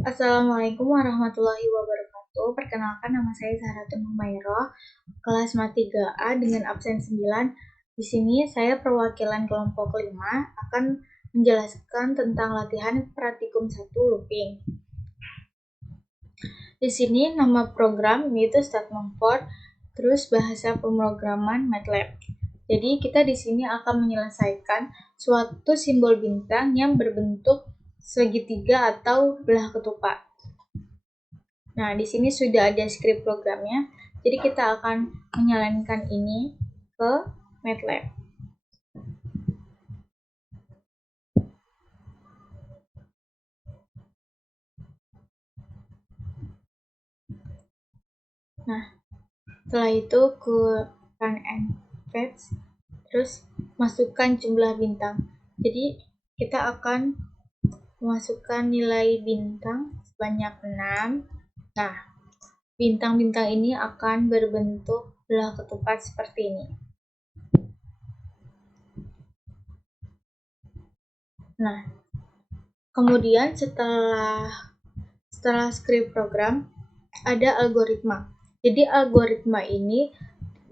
Assalamualaikum warahmatullahi wabarakatuh. Perkenalkan, nama saya Zahratun Humairah, kelas MAT 3A dengan absen 9. Di sini saya perwakilan kelompok 5 akan menjelaskan tentang latihan praktikum 1 looping. Di sini nama program yaitu statement for, terus bahasa pemrograman MATLAB. Jadi kita di sini akan menyelesaikan suatu simbol bintang yang berbentuk segitiga atau belah ketupat. Nah, di sini sudah ada script programnya. Jadi kita akan menjalankan ini ke MATLAB. Nah, setelah itu ke run and fetch, terus masukkan jumlah bintang. Jadi kita akan memasukkan nilai bintang sebanyak 6. Nah, bintang-bintang ini akan berbentuk belah ketupat seperti ini. Nah, kemudian setelah script program ada algoritma. Jadi algoritma ini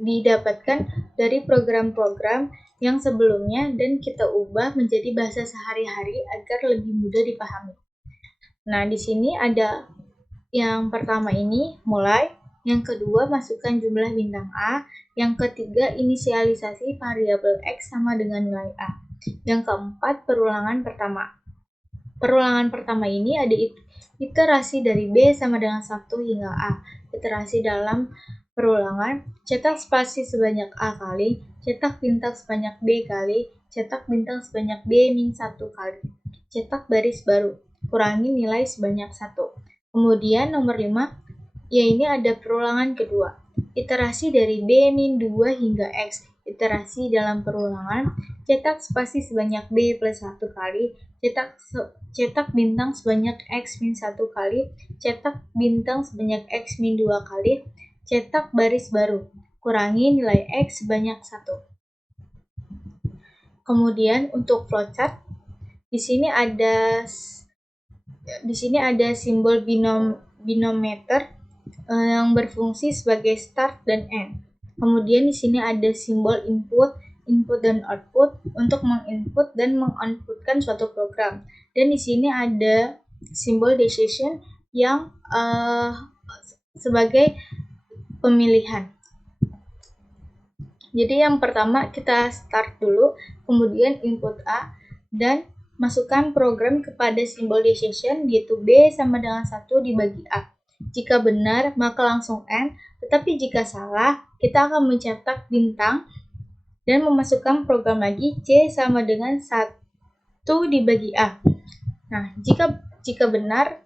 didapatkan dari program-program yang sebelumnya dan kita ubah menjadi bahasa sehari-hari agar lebih mudah dipahami. Nah, di sini ada yang pertama ini mulai, yang kedua masukkan jumlah bintang A, yang ketiga inisialisasi variabel X sama dengan nilai A. Yang keempat perulangan pertama. Perulangan pertama ini ada iterasi dari B sama dengan 1 hingga A. Iterasi dalam perulangan, cetak spasi sebanyak A kali, cetak bintang sebanyak B kali, cetak bintang sebanyak B-1 kali, cetak baris baru, kurangi nilai sebanyak 1. Kemudian nomor 5, ya ini ada perulangan kedua. Iterasi dari B-2 hingga X. Iterasi dalam perulangan, cetak spasi sebanyak B+1 kali, cetak bintang sebanyak X-1 kali, cetak bintang sebanyak X-2 kali, cetak baris baru, kurangi nilai X sebanyak 1. Kemudian untuk flowchart, di sini ada simbol binometer yang berfungsi sebagai start dan end. Kemudian di sini ada simbol input dan output untuk menginput dan mengoutputkan suatu program. Dan di sini ada simbol decision yang sebagai pemilihan. Jadi yang pertama kita start dulu, kemudian input A dan masukkan program kepada simbol decision yaitu B sama dengan 1 dibagi A. Jika benar maka langsung N, tetapi jika salah kita akan mencetak bintang dan memasukkan program lagi C sama dengan 1 dibagi A. Nah, jika benar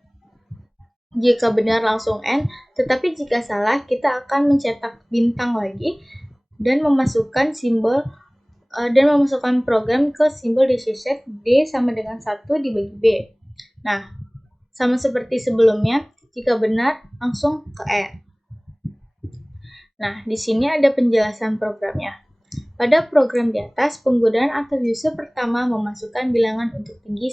langsung N, tetapi jika salah kita akan mencetak bintang lagi dan memasukkan program ke simbol decision D sama dengan 1 dibagi B. Nah, sama seperti sebelumnya, jika benar langsung ke N. Nah, di sini ada penjelasan programnya. Pada program di atas, penggunaan atau user pertama memasukkan bilangan untuk tinggi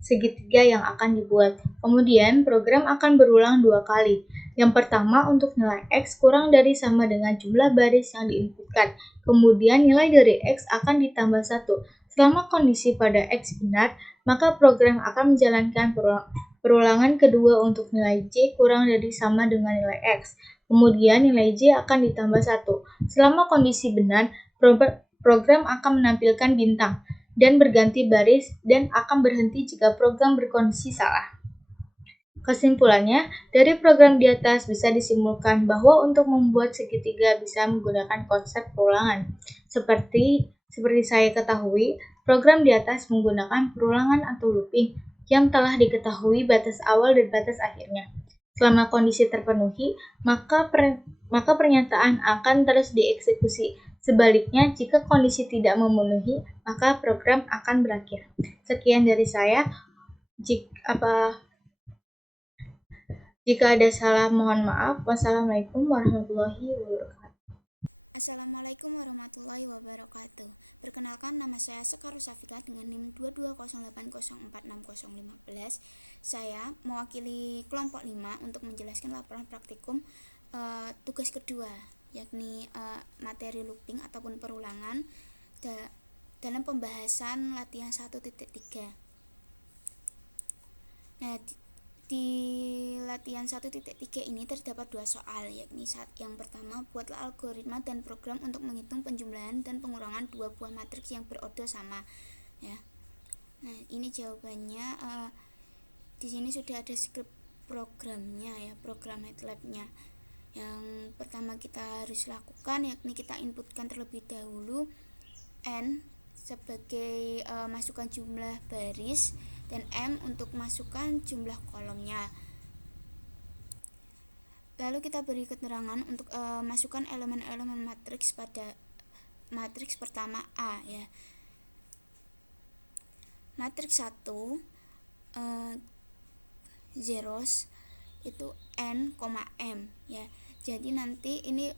segitiga yang akan dibuat. Kemudian, program akan berulang 2 kali. Yang pertama untuk nilai X kurang dari sama dengan jumlah baris yang diinputkan. Kemudian nilai dari X akan ditambah 1. Selama kondisi pada X benar, maka program akan menjalankan perulangan kedua untuk nilai J kurang dari sama dengan nilai X. Kemudian nilai J akan ditambah 1. Selama kondisi benar, program akan menampilkan bintang dan berganti baris dan akan berhenti jika program berkondisi salah. Kesimpulannya, dari program di atas bisa disimpulkan bahwa untuk membuat segitiga bisa menggunakan konsep perulangan. Seperti saya ketahui, program di atas menggunakan perulangan atau looping yang telah diketahui batas awal dan batas akhirnya. Selama kondisi terpenuhi, maka pernyataan akan terus dieksekusi. Sebaliknya, jika kondisi tidak memenuhi, maka program akan berakhir. Sekian dari saya. Jika ada salah, mohon maaf. Wassalamualaikum warahmatullahi wabarakatuh. Assalamualaikum warahmatullahi wabarakatuh. Perkenalkan, nama saya Sekar Rusafika dengan NIM 22080460015. Saya mewakili kelompok 5 untuk menjelaskan laporan praktikum tugas kedua, yakni materi looping ataupun perulangan dalam pembahasan latihan 1.3. Nah, di latihan 1.3 ini terdapat 2 soal, yakni yang pertama, buatlah algoritma dan program untuk menghitung penjumlahan dan pengurangan 2 buah matriks yang berordo sama, ya. Nah, ini jawabannya. Di sini sudah ada script programnya, ya, program MATLAB-nya. Yang pertama kita harus lakukan yakni kita inputkan terlebih dahulu n sebagai masukan jumlah baris dan m untuk masukkan jumlah kolomnya. Lalu kita beri keterangan untuk masukkan elemen-elemen matriks pada matriks pertama A, ya. Matriks 1 zeros itu n, m, ya. Jadi nanti ini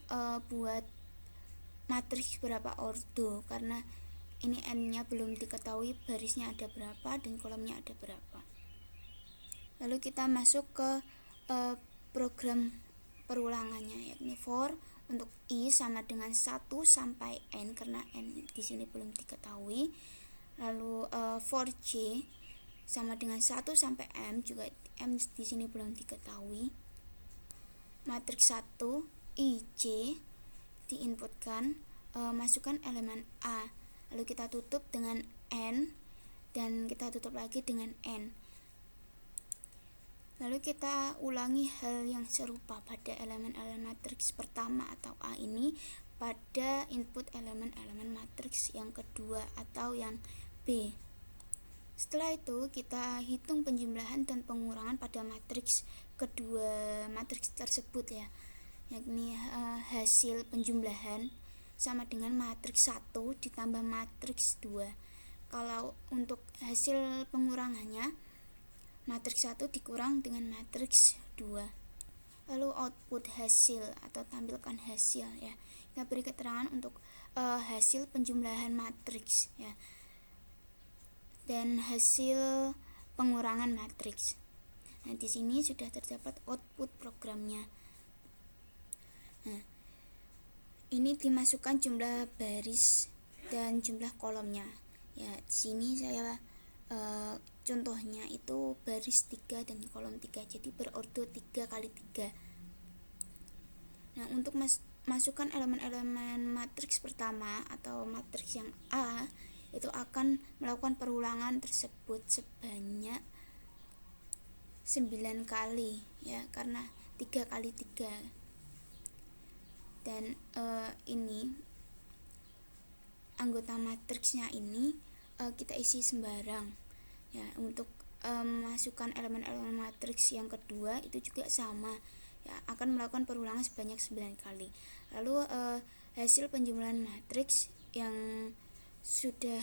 buat matriks berapa ordo, karena ini n-nya belum diketahui barisnya ada berapa dan kolomnya ada berapa. Lalu kita masuk ke program perulangannya, yakni for untuk i sama dengan 1 sampai n, karena n di sini belum diketahui. Lalu for j sama dengan 1 sampai m, juga m di sini belum diketahui. Matriks 1 ij diinputkan, masukkan elemen a, lalu kita tutup dengan n dan kita tutup lagi dengan n. Lalu kita ulangi hal yang serupa pada elemen-elemen matriks pertama atau A ini pada input elemen-elemen matriks yang kedua atau yang B. Setelah itu kita hitung penjumlahan dan pengurangan pada matriks kedua matriks tersebut, ya, yakni hasil penjumlahan sama dengan matriks 1 ditambah matriks 2. Kalau untuk hasil pengurangannya, matriks 1 dikurang dengan matriks 2. Lalu output hasil atau tampilkan hasil, ya. Kita beri keterangan untuk hasil penjumlahan matriks, ya, dan hasil pengurangan matriks. Nah, di sini sudah terdapat output programnya. Nah, ini dimasukkan jumlah baris dan jumlah kolomnya. Ya, di sini saya contohnya itu baris 3 dan kolom 3, jadi berordo 3 kali 3. Nah, untuk masukkan elemen-elemen matriks pertama atau matriks yang A, itu akan melakukan perulangan tersebut sebanyak 9 kali, ya, karena 3 kali 3. Dan ini anggota matriksnya ini kita isi sembarang, ya. Untuk masukkan elemen-elemen matriks yang kedua itu juga sama, ya, akan melakukan perulangan sebanyak 9 kali. Lalu hasil penjumlahan matriks yang sudah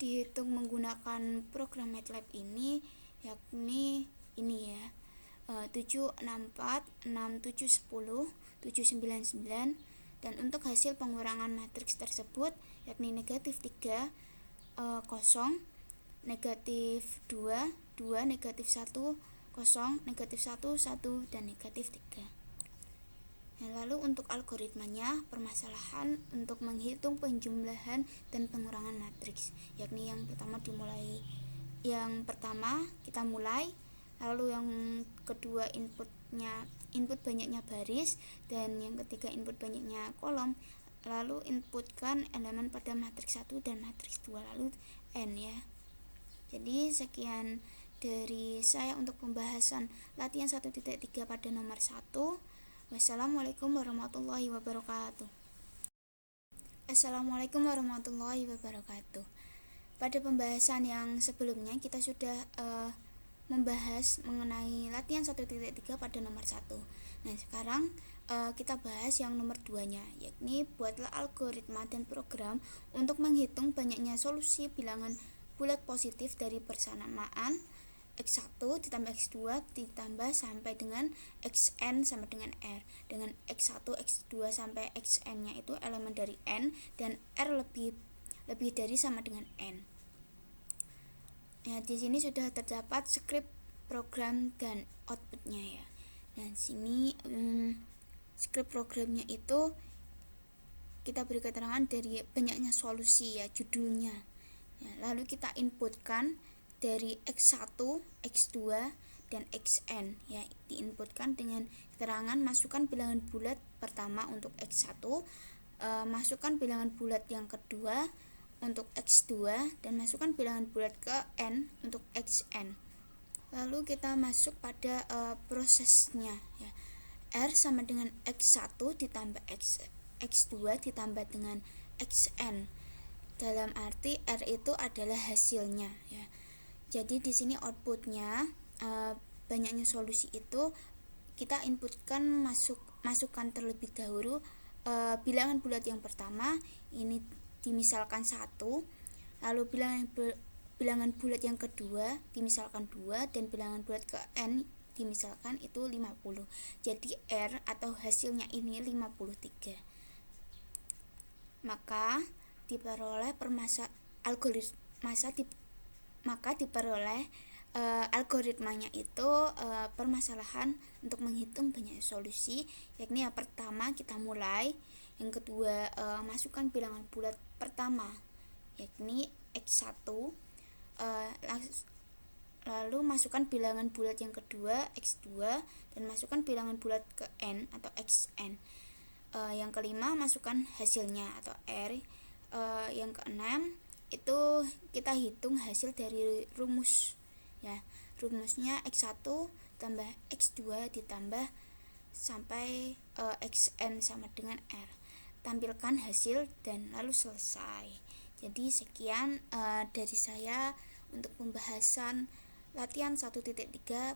dihitung menggunakan program MATLAB ini, yakni ini, ya, 7, 64, 67, 10, 799. Dan untuk hasil pengurangan matriks tersebut yakni negatif 3, 0, negatif 2, 2, negatif 1, 0, negatif 1, 1, dan negatif 3. Nah, lalu untuk algoritmanya, permasalahan untuk menghitung penjumlahan dan pengurangan matriks, yakni yang pertama kita mulai, lalu yang kedua input banyaknya baris, dan yang ketiga input banyaknya kolom, lalu inputkan elemen pada matriks 1 dan matriks 2, lalu n, ya. Jadi sekian dari saya untuk pembahasan latihan 1.3 pada nomor 1. Wassalamualaikum warahmatullahi wabarakatuh. Assalamualaikum warahmatullahi wabarakatuh. Pada pembahasan yang sebelumnya kita sudah membahas mengenai latihan 1.3 pada nomor 1. Nah, sekarang kita bahas yang nomor 2-nya, yakni buatlah algoritma dan program untuk menghitung banyaknya solusi bilangan bulat positif dari persamaan X1 ditambah X2 ditambah sampai dengan Xn sama dengan R, dengan X1, X2 sampai Xn nya itu elemen dari N dan R lebih dari sama dengan N. Ya, di sini sudah terdapat script program dan outputnya ya. Dan sini script programnya itu kita beri keterangan dari banyaknya solusi ya, judulnya ya. Lalu kita inputkan dari X1, X2, dan Xn ya, diinputkan dengan keterangan masukkan bilangan bulat pertama untuk X1, masukkan bilangan bulat yang kedua untuk X2, dan masukkan bilangan bulat ke N untuk Xn. Lalu kita masuk pada prosesnya ya. R sama dengan X1 ditambah X2 ditambah dengan Xn. Dalam arti R itu adalah hasilnya ya. Jadi di sini outputnya banyaknya solusi itu kita inputkan masukkan terlebih dahulu bilangan bulat yang pertama ini dimisalkan 1, lalu bilangan bulat yang kedua dimisalkan 2, dan bilangan bulat ke N dimisalkan itu 50. Jadi R atau hasilnya ini 53. Maka diperoleh algoritmanya itu permasalahan untuk menghitung banyak solusi, yakni yang pertama kita mulai, yang kedua masukkan bilangan bulat pertama yakni X1, lalu masukkan bilangan bulat yang kedua X2, dan masukkan bilangan bulat ke N atau Xn. Yang kelima masukkan hasilnya atau R. Yang keenam itu kita hitung hasil dari rumus ya. Rumusnya X1 tambah X2 ditambah sampai Xn sama dengan R. Tampilkan hasil dan lalu selesai. Jadi sekian dari saya untuk pembahasan latihan 1.3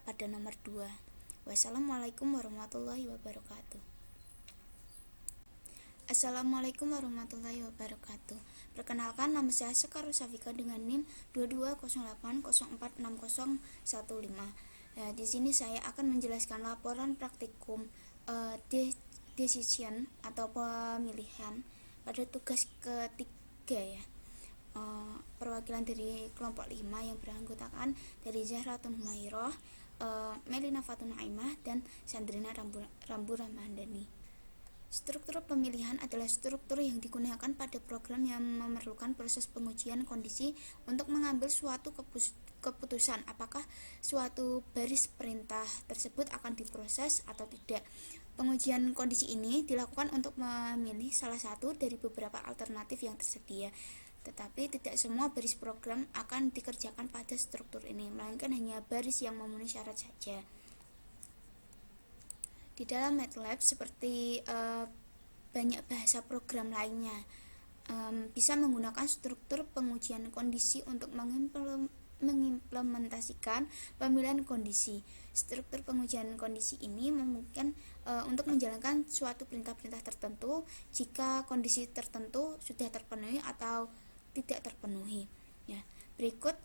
pada nomor 2. Wassalamualaikum warahmatullahi wabarakatuh. Assalamualaikum warahmatullahi wabarakatuh. Perkenalkan, nama saya Sekar Safika dengan NIM 2208046015. Ya, di sini saya akan menjelaskan laporan praktikum decision atau pemilihan pada tugas ketiga ya. Perwakilan dari kelompok 5 yang beranggotakan dari Zahratun Humairah, Melina Fatun Naimah, dan Sandrina Rambu Ramadhani. Struktur pemilihan adalah struktur yang digunakan pada program yang memerlukan proses pengujian kondisi untuk mengambil suatu keputusan apakah suatu baris perintah tersebut akan diproses atau tidak. Pengujian kondisi ini dilakukan untuk memilih salah satu dari beberapa alternatif yang tersedia. Tetapi tidak semua baris program akan dikerjakan pada struktur ini, melainkan hanya baris yang memenuhi syarat saja. Di dalam MATLAB seperti banyak bahasa program lainnya bisa menggunakan struktur pengujian kondisi untuk mengimplementasikan pemilihan kondisi. Struktur pengujian kondisi ini memungkinkan untuk menjalankan suatu perintah-perintah tertentu jika kondisi tertentu sudah terpenuhi atau tidak terpenuhi. Ya, berikut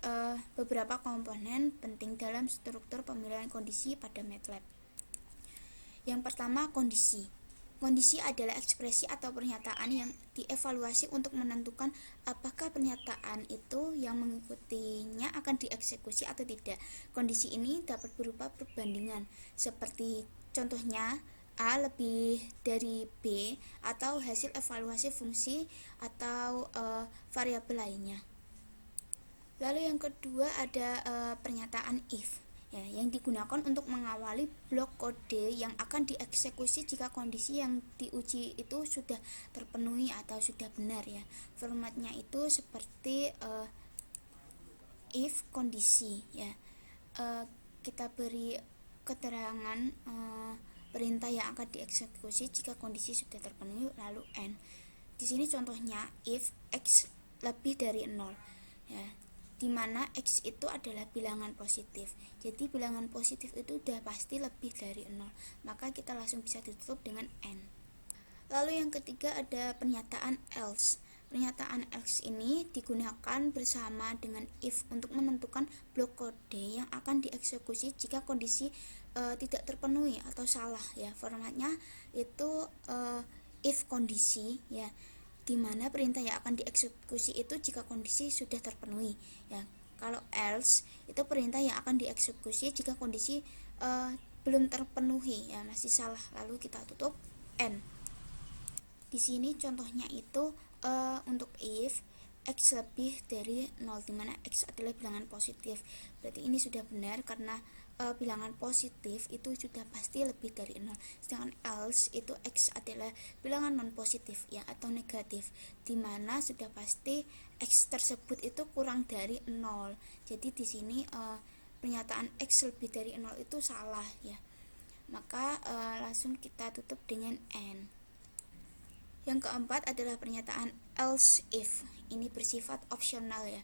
beberapa komponen penting dalam struktur pemilihan kondisi pada MATLAB. Yang pertama, kondisi. Kondisi adalah ekspresi atau pernyataan yang dievaluasi untuk menentukan apakah pernyataan itu yang mengikutinya akan dieksekusi atau tidak. Kondisi ini dapat berupa perbandingan, seperti contohnya A lebih dari B, atau hasil evaluasi fungsi atau variabel lainnya. Lalu yang kedua ada pernyataan if. Ya, yang digunakan untuk mengawali blok kode yang akan dieksekusi jika kondisi yang diuji itu sudah terpenuhi atau sudah benar ya. Formatnya itu seperti if kondisi ya. Kita beri keterangan perintah yang akan dieksekusi jika kondisi sudah terpenuhi, lalu N. Di sini contohnya if X lebih dari 0 ya, di mana X itu adalah bilangan positif. Jadi bilangan positif itu udah pasti lebih dari 0, maka kita langsung bisa ditutup dengan N. Lalu yang ketiga ada pernyataan else. Pernyataan else ini digunakan bersama dengan if untuk menentukan blok kode yang akan dieksekusi jika kondisi tidak terpenuhi atau salah ya. Formatnya itu if kondisi ya, dimana perintah yang akan dieksekusi itu jika kondisi sudah terpenuhi ya. Kalau else itu perintah yang akan dieksekusi jika kondisi belum terpenuhi ya, masih salah, lalu kita tutup n. Di sini contohnya itu untuk if x lebih dari 0, dimana x adalah bilangan positif. Berarti ini sudah benar karena bilangan positif itu sudah pasti lebih dari 0. Sedangkan else itu x adalah bilangan non positif ya, atau negatif, dimana sudah pasti x tersebut itu kurang dari 0. Jadi di sini pernyataan x lebih dari 0 itu salah ya. Maka langsung kita tutup dengan n. Yang keempat adalah pernyataan else if. Ini bersifat opsional ya,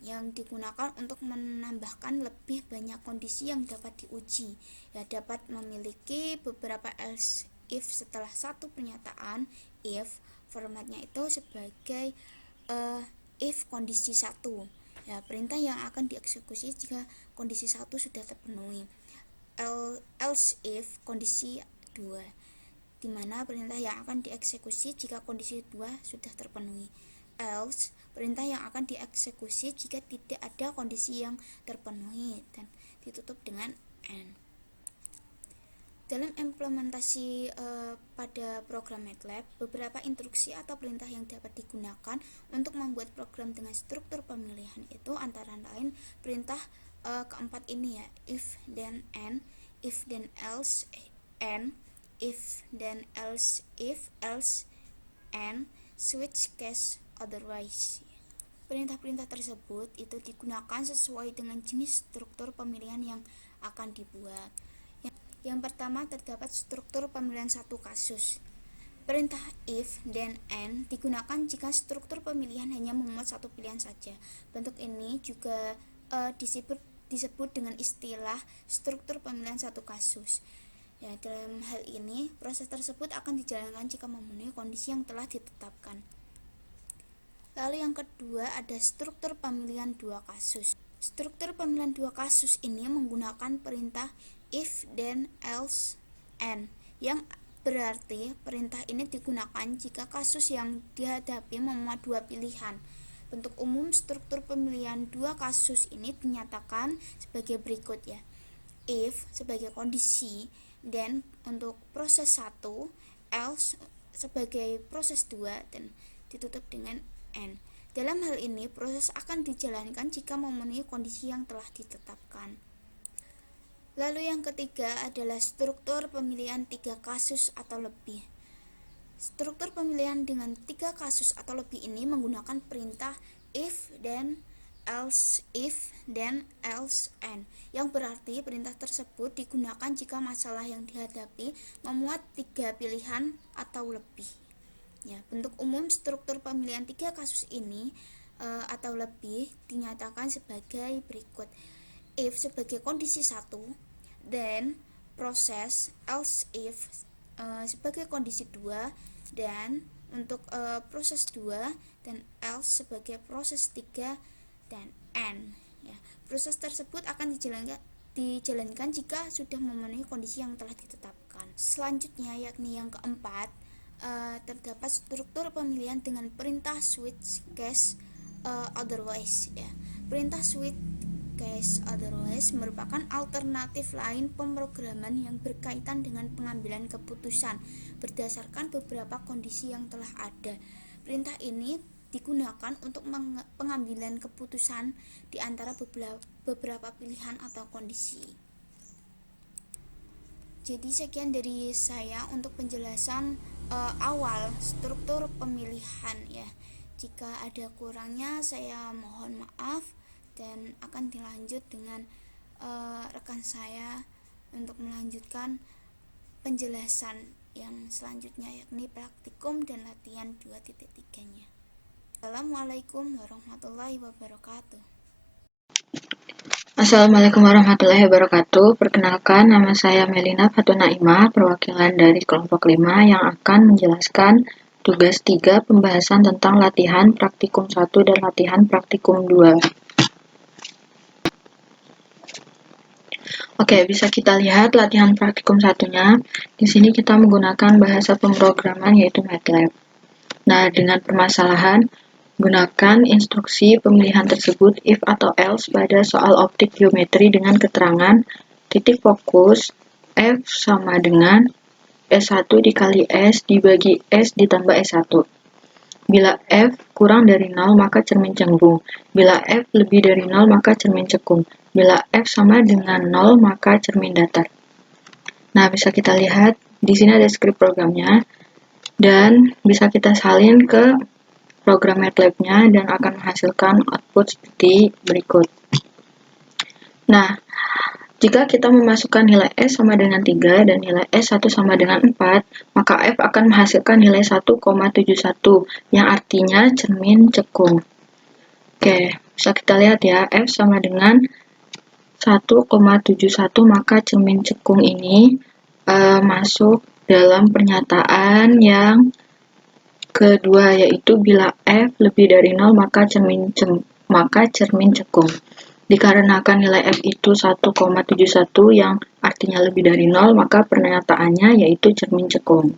yang digunakan untuk menambahkan lebih banyak kondisi yang dapat diuji ya, dapat memiliki beberapa else if setelah satu pernyataan if. Formatnya itu sebagai if kondisi 1 ya, perintah yang akan dieksekusi jika kondisi 1 sudah terpenuhi. Else if kondisi 2, dimana perintah yang akan dieksekusi jika kondisi 2 sudah terpenuhi. Else, perintah yang akan dieksekusi jika tidak ada kondisi yang terpenuhi, dan ditutup dengan n. Dalam implementasi pada program MATLAB, beberapa instruksi atau perintah yang dapat digunakan untuk membuat program dengan struktur pemilihan itu antara lain perintah keempat ini ya, if then n, if then else n, if then else if, else and, switch case otherwise. Perintah-perintah tersebut itu digunakan sesuai dengan jenis struktur pemilihan yang akan dibuat. Yang pertama terdapat struktur pemilihan satu kasus. Perintah if then n digunakan jika struktur pemilihan hanya memuat satu pilihan saja. Bentuk ini juga disebut dengan istilah struktur pemilihan satu kasus. Ya, dalam hal ini, proses tersebut akan dijalankan jika memenuhi kondisi yang telah ditetapkan. Lalu yang kedua ada struktur pemilihan dua kasus. Struktur pemilihan dua kasus ini menggunakan perintah if then else n, yang berarti perintah ini digunakan jika kasus yang dihadapi memuat dua pilihan. Bentuk umum struktur pemilihan dua kasus ini dinyatakan sebagai berikut ya. If sebagai kondisi, then untuk proses 1, else sebagai proses 2, dan ditutup dengan n. Dalam hal ini, proses akan dijalankan jika memenuhi kondisi yang telah ditetapkan. Lalu yang ketiga adalah struktur pemilihan 3 kasus atau lebih. Struktur pemilihan dengan 3 kasus atau lebih ini menggunakan perintah if then else if then else and, yang berarti perintah tersebut digunakan jika masalah yang dihadapi memuat 3 pilihan atau lebih ya. Bentuk umum struktur pemilihan 3 kasus ini atau lebih dinyatakan sebagai berikut. If sebagai kondisi 1, then proses else if sebagai kondisi 2, dan untuk proses 2 dan else sebagai proses 3 dan n ya. Proses tersebut akan dijalankan jika sudah memenuhi kondisi yang telah ditetapkan. Selanjutnya yakni yang keempat, terdapat struktur pemilihan dengan perintah switch case otherwise ya. Perintah switch case otherwise merupakan alternatif lain pemrograman yang berkaitan dengan pengambilan keputusan berdasarkan beberapa kondisi yang telah ada. Perintah ini digunakan untuk pengambilan keputusan di antara beberapa pilihan atau kondisi. Jadi sekian dari saya untuk penjelasan awal struktur pemilihan ya. Jika ada kurangnya saya mohon maaf, dan akan dilanjut dengan rekan saya untuk melanjutkan penjelasan yang selanjutnya, yakni praktikum dan latihan 2.3-nya. Assalamualaikum warahmatullahi wabarakatuh. Assalamualaikum warahmatullahi wabarakatuh. Perkenalkan, nama saya Melina Fatuna Ima, perwakilan dari kelompok 5 yang akan menjelaskan tugas 3 pembahasan tentang latihan praktikum 1 dan latihan praktikum 2. Oke, bisa kita lihat latihan praktikum satunya. Di sini kita menggunakan bahasa pemrograman yaitu MATLAB. Nah, dengan permasalahan, gunakan instruksi pemilihan tersebut if atau else pada soal optik geometri dengan keterangan titik fokus F sama dengan S1 dikali S dibagi S ditambah S1. Bila F kurang dari 0 maka cermin cembung. Bila F lebih dari 0 maka cermin cekung. Bila F sama dengan 0 maka cermin datar. Nah, bisa kita lihat di sini ada script programnya dan bisa kita salin ke program MATLAB-nya dan akan menghasilkan output seperti berikut. Nah, jika kita memasukkan nilai S sama dengan 3 dan nilai S1 sama dengan 4, maka F akan menghasilkan nilai 1,71 yang artinya cermin cekung. Oke, bisa kita lihat ya, F sama dengan 1,71 maka cermin cekung ini masuk dalam pernyataan yang kedua, yaitu bila F lebih dari 0 maka cermin cekung. Dikarenakan nilai F itu 1,71 yang artinya lebih dari 0, maka pernyataannya yaitu cermin cekung.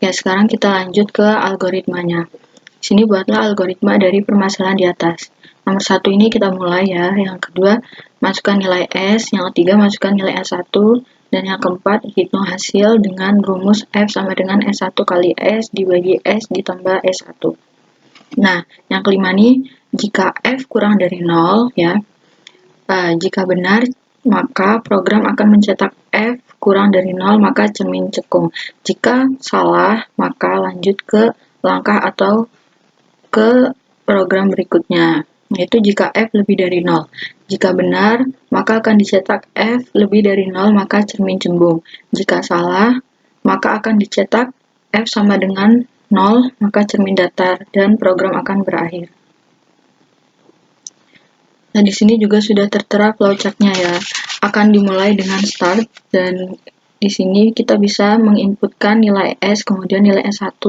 Ya, sekarang kita lanjut ke algoritmanya. Sini buatlah algoritma dari permasalahan di atas. Nomor 1 ini kita mulai ya, yang kedua masukkan nilai S, yang ketiga masukkan nilai S1, dan yang keempat hitung hasil dengan rumus F sama dengan S1 kali S dibagi S ditambah S1. Nah, yang kelima nih, jika F kurang dari 0, ya, jika benar, maka program akan mencetak F kurang dari 0, maka cermin cekung. Jika salah, maka lanjut ke langkah atau ke program berikutnya, yaitu jika F lebih dari 0. Jika benar, maka akan dicetak F lebih dari 0, maka cermin cembung. Jika salah, maka akan dicetak F sama dengan 0, maka cermin datar, dan program akan berakhir. Nah, di sini juga sudah tertera flowchart-nya ya. Akan dimulai dengan start, dan di sini kita bisa menginputkan nilai S, kemudian nilai S1,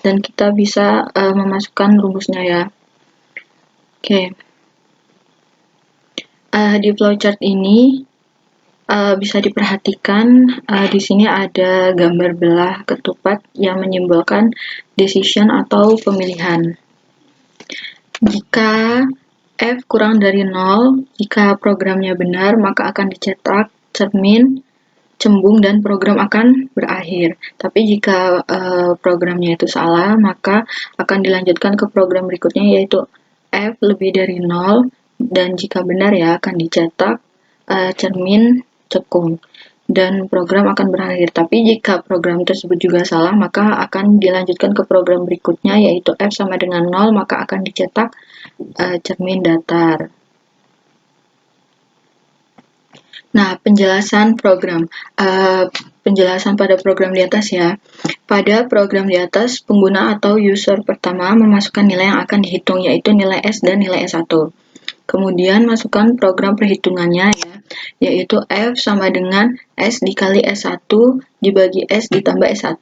dan kita bisa memasukkan rumusnya ya. Oke. Di flowchart ini bisa diperhatikan di sini ada gambar belah ketupat yang menyimbolkan decision atau pemilihan. Jika F kurang dari 0, jika programnya benar, maka akan dicetak cermin cembung dan program akan berakhir. Tapi jika programnya itu salah, maka akan dilanjutkan ke program berikutnya yaitu F lebih dari 0, dan jika benar ya akan dicetak cermin cekung dan program akan berakhir. Tapi jika program tersebut juga salah, maka akan dilanjutkan ke program berikutnya yaitu F sama dengan 0, maka akan dicetak cermin datar. Nah, penjelasan program. Penjelasan pada program di atas ya. Pada program di atas, pengguna atau user pertama memasukkan nilai yang akan dihitung, yaitu nilai S dan nilai S1. Kemudian masukkan program perhitungannya ya, yaitu F sama dengan S dikali S1 dibagi S ditambah S1.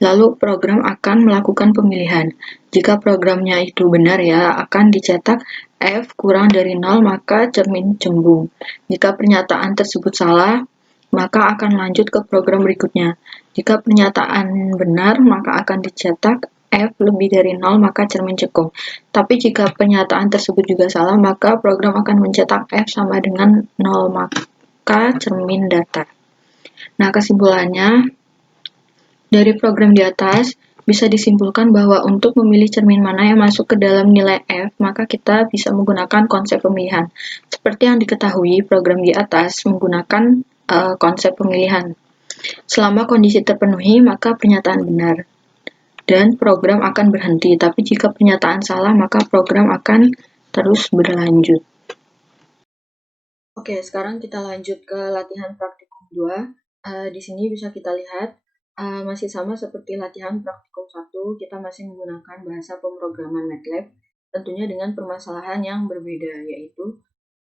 Lalu program akan melakukan pemilihan. Jika programnya itu benar ya, akan dicetak F kurang dari 0 maka cermin cembung. Jika pernyataan tersebut salah, maka akan lanjut ke program berikutnya. Jika pernyataan benar, maka akan dicetak F lebih dari 0 maka cermin cekung. Tapi jika pernyataan tersebut juga salah, maka program akan mencetak F sama dengan 0 maka cermin datar. Nah, kesimpulannya dari program di atas bisa disimpulkan bahwa untuk memilih cermin mana yang masuk ke dalam nilai F, maka kita bisa menggunakan konsep pemilihan. Seperti yang diketahui, program di atas menggunakan konsep pemilihan. Selama kondisi terpenuhi, maka pernyataan benar dan program akan berhenti. Tapi jika pernyataan salah, maka program akan terus berlanjut. Oke, sekarang kita lanjut ke latihan praktikum 2. Di sini bisa kita lihat masih sama seperti latihan praktikum 1, kita masih menggunakan bahasa pemrograman MATLAB, tentunya dengan permasalahan yang berbeda, yaitu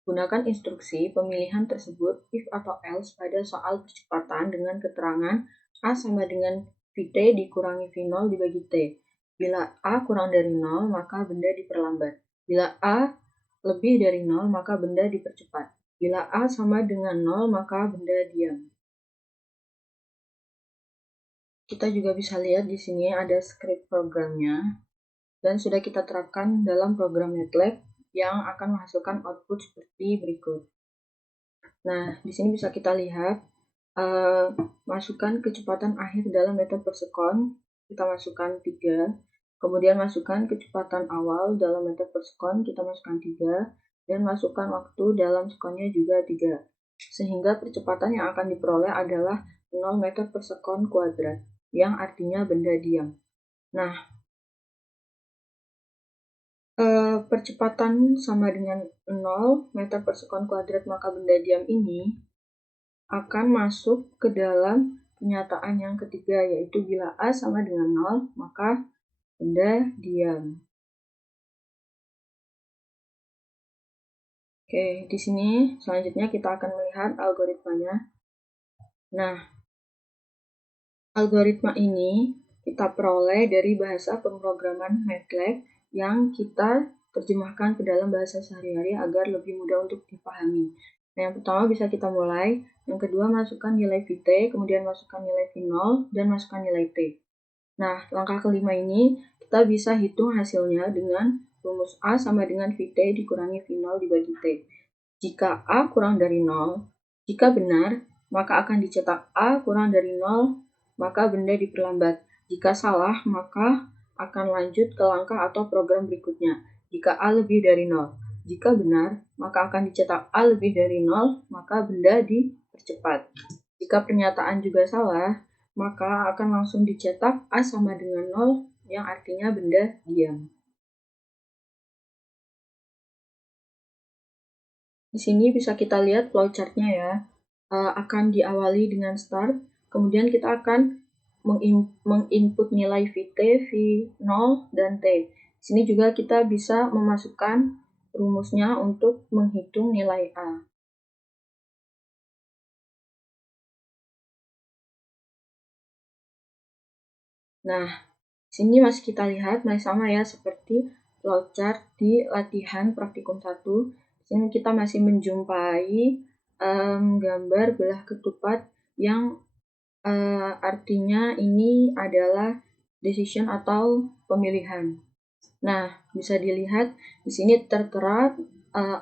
gunakan instruksi pemilihan tersebut if atau else pada soal percepatan dengan keterangan A sama dengan VT dikurangi V0 dibagi T. Bila A kurang dari 0, maka benda diperlambat. Bila A lebih dari 0, maka benda dipercepat. Bila A sama dengan 0, maka benda diam. Kita juga bisa lihat di sini ada script programnya dan sudah kita terapkan dalam program MATLAB yang akan menghasilkan output seperti berikut. Nah, di sini bisa kita lihat masukkan kecepatan akhir dalam meter per sekon, kita masukkan 3. Kemudian masukkan kecepatan awal dalam meter per sekon, kita masukkan 3. Dan masukkan waktu dalam sekonnya juga 3. Sehingga percepatan yang akan diperoleh adalah 0 meter per sekon kuadrat, yang artinya benda diam. Nah, percepatan sama dengan 0 meter per sekon kuadrat maka benda diam ini akan masuk ke dalam pernyataan yang ketiga, yaitu bila A sama dengan 0, maka benda diam. Oke, di sini selanjutnya kita akan melihat algoritmanya. Nah, algoritma ini kita peroleh dari bahasa pemrograman MATLAB yang kita terjemahkan ke dalam bahasa sehari-hari agar lebih mudah untuk dipahami. Nah, yang pertama bisa kita mulai. Yang kedua, masukkan nilai VT, kemudian masukkan nilai V0, dan masukkan nilai T. Nah, langkah kelima ini kita bisa hitung hasilnya dengan rumus A sama dengan VT dikurangi V0 dibagi T. Jika A kurang dari 0, jika benar, maka akan dicetak A kurang dari 0, maka benda diperlambat. Jika salah, maka akan lanjut ke langkah atau program berikutnya. Jika A lebih dari 0. Jika benar, maka akan dicetak A lebih dari 0, maka benda dipercepat. Jika pernyataan juga salah, maka akan langsung dicetak A sama dengan 0, yang artinya benda diam. Di sini bisa kita lihat flowchart-nya ya. Akan diawali dengan start, kemudian kita akan menginput nilai VT, V0, dan T. Di sini juga kita bisa memasukkan rumusnya untuk menghitung nilai A. Nah, sini masih kita lihat masih sama ya seperti flowchart di latihan praktikum 1. Sini kita masih menjumpai gambar belah ketupat yang artinya ini adalah decision atau pemilihan. Nah, bisa dilihat di sini tertera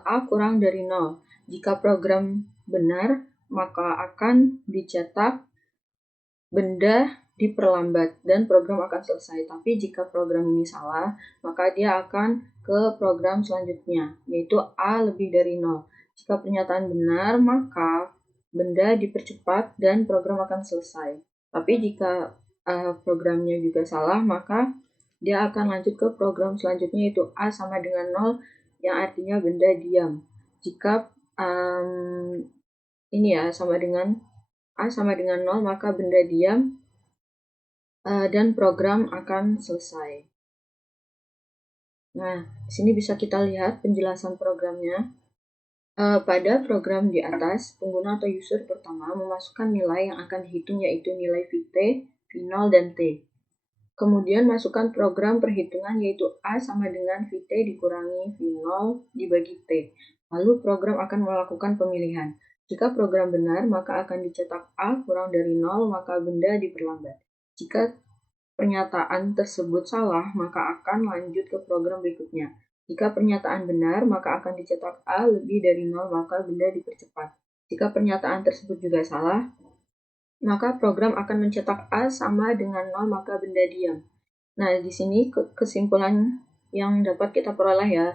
A kurang dari 0. Jika program benar, maka akan dicetak benda diperlambat dan program akan selesai. Tapi jika program ini salah, maka dia akan ke program selanjutnya, yaitu A lebih dari 0. Jika pernyataan benar, maka benda dipercepat dan program akan selesai. Tapi jika programnya juga salah, maka dia akan lanjut ke program selanjutnya, yaitu A sama dengan 0, yang artinya benda diam. Jika ini ya sama dengan A sama dengan 0, maka benda diam dan program akan selesai. Nah, di sini bisa kita lihat penjelasan programnya. Pada program di atas, pengguna atau user pertama memasukkan nilai yang akan dihitung, yaitu nilai VT, V0, dan T. Kemudian masukkan program perhitungan, yaitu A sama dengan VT dikurangi V0 dibagi T. Lalu program akan melakukan pemilihan. Jika program benar, maka akan dicetak A kurang dari 0, maka benda diperlambat. Jika pernyataan tersebut salah, maka akan lanjut ke program berikutnya. Jika pernyataan benar, maka akan dicetak A lebih dari 0, maka benda dipercepat. Jika pernyataan tersebut juga salah, maka program akan mencetak A sama dengan 0, maka benda diam. Nah, di sini kesimpulan yang dapat kita peroleh ya,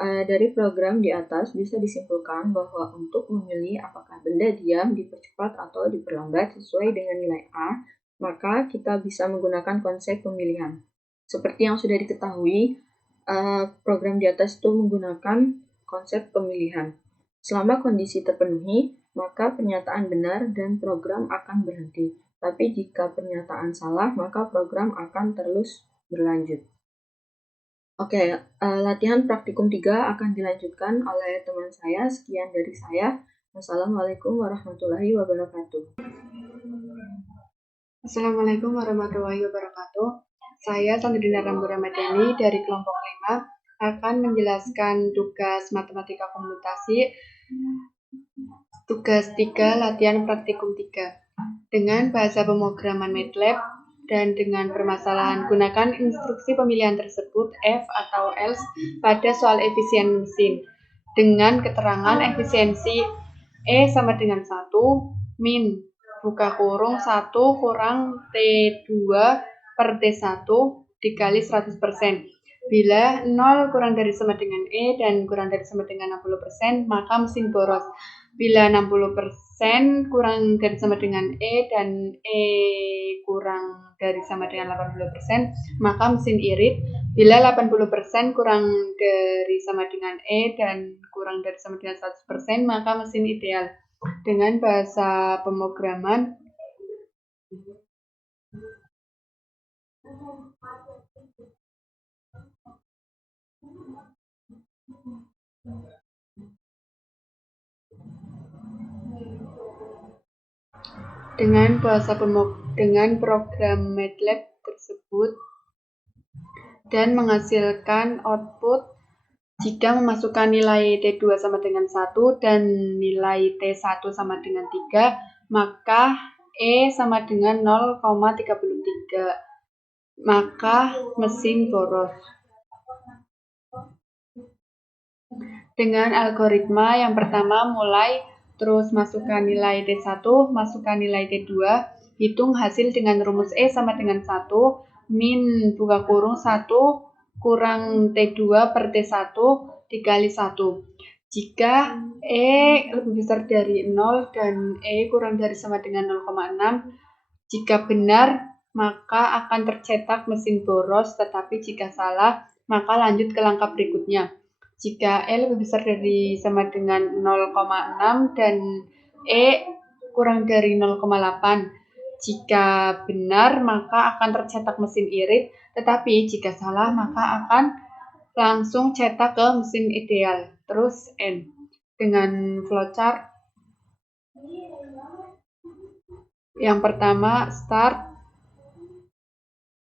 dari program di atas bisa disimpulkan bahwa untuk memilih apakah benda diam, dipercepat, atau diperlambat sesuai dengan nilai A, maka kita bisa menggunakan konsep pemilihan. Seperti yang sudah diketahui, program di atas itu menggunakan konsep pemilihan. Selama kondisi terpenuhi, maka pernyataan benar dan program akan berhenti. Tapi jika pernyataan salah, maka program akan terus berlanjut. Oke, latihan praktikum 3 akan dilanjutkan oleh teman saya. Sekian dari saya. Wassalamualaikum warahmatullahi wabarakatuh. Assalamualaikum warahmatullahi wabarakatuh. Saya Sandrina Rambura Madani dari kelompok 5 akan menjelaskan tugas matematika komputasi tugas 3 latihan praktikum 3 dengan bahasa pemrograman MATLAB dan dengan permasalahan gunakan instruksi pemilihan tersebut F atau else pada soal efisien mesin dengan keterangan efisiensi E sama dengan 1 min buka kurung 1 kurang T2 per T1 dikali 100%. Bila 0 kurang dari sama dengan E dan kurang dari sama dengan 60%, maka mesin boros. Bila 60% kurang dari sama dengan E dan E kurang dari sama dengan 80%, maka mesin irit. Bila 80% kurang dari sama dengan E dan kurang dari sama dengan 100%, maka mesin ideal. Dengan bahasa pemrograman, dengan program MATLAB tersebut dan menghasilkan output jika memasukkan nilai T2 sama dengan 1 dan nilai T1 sama dengan 3, maka E sama dengan 0,33. Maka mesin boros. Dengan algoritma yang pertama mulai, terus masukkan nilai T1, masukkan nilai T2, hitung hasil dengan rumus E sama dengan 1, min buka kurung 1 kurang T2 per T1 dikali 1. Jika E lebih besar dari 0 dan E kurang dari sama dengan 0,6, jika benar maka akan tercetak mesin boros, tetapi jika salah maka lanjut ke langkah berikutnya. Jika E lebih besar dari sama dengan 0,6 dan E kurang dari 0,8. Jika benar maka akan tercetak mesin irit, tetapi jika salah maka akan langsung cetak ke mesin ideal. Terus N. Dengan flowchart yang pertama start,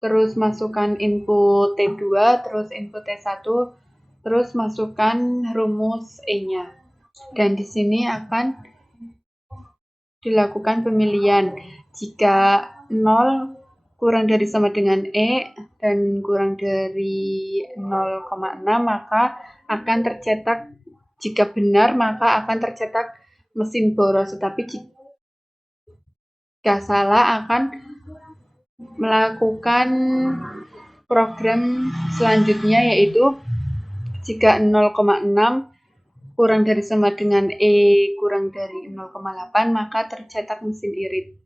terus masukkan input T2, terus input T1, terus masukkan rumus E-nya. Dan di sini akan dilakukan pemilihan. Jika 0 kurang dari sama dengan E dan kurang dari 0,6 maka akan tercetak, jika benar maka akan tercetak mesin boros, tetapi jika salah akan melakukan program selanjutnya, yaitu jika 0,6 kurang dari sama dengan E kurang dari 0,8 maka tercetak mesin irit.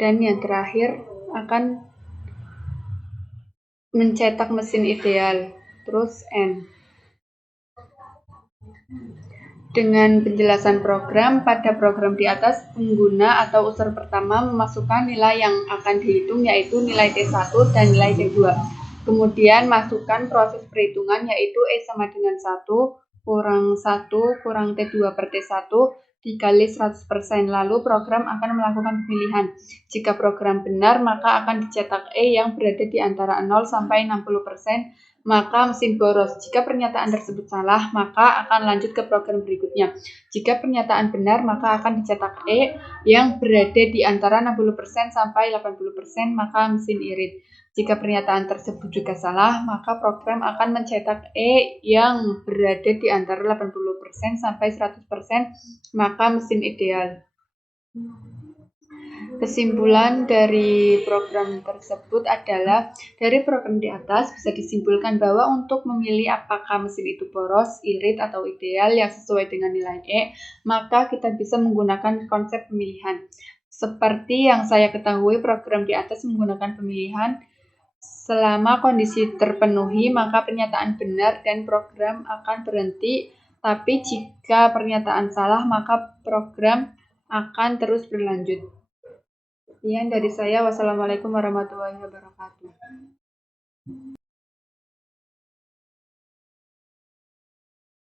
Dan yang terakhir akan mencetak mesin ideal. Terus N. Dengan penjelasan program, pada program di atas pengguna atau user pertama memasukkan nilai yang akan dihitung, yaitu nilai T1 dan nilai T2. Kemudian masukkan proses perhitungan, yaitu E sama dengan 1 kurang 1 kurang T2 per T1 dikali 100%. Lalu program akan melakukan pemilihan. Jika program benar maka akan dicetak E yang berada di antara 0 sampai 60%, maka mesin boros. Jika pernyataan tersebut salah maka akan lanjut ke program berikutnya. Jika pernyataan benar maka akan dicetak E yang berada di antara 60% sampai 80%, maka mesin irit. Jika pernyataan tersebut juga salah, maka program akan mencetak E yang berada di antara 80% sampai 100%, maka mesin ideal. Kesimpulan dari program tersebut adalah, dari program di atas bisa disimpulkan bahwa untuk memilih apakah mesin itu boros, irit, atau ideal yang sesuai dengan nilai E, maka kita bisa menggunakan konsep pemilihan. Seperti yang saya ketahui, program di atas menggunakan pemilihan. Selama kondisi terpenuhi, maka pernyataan benar dan program akan berhenti. Tapi jika pernyataan salah, maka program akan terus berlanjut. Sekian dari saya. Wassalamualaikum warahmatullahi wabarakatuh.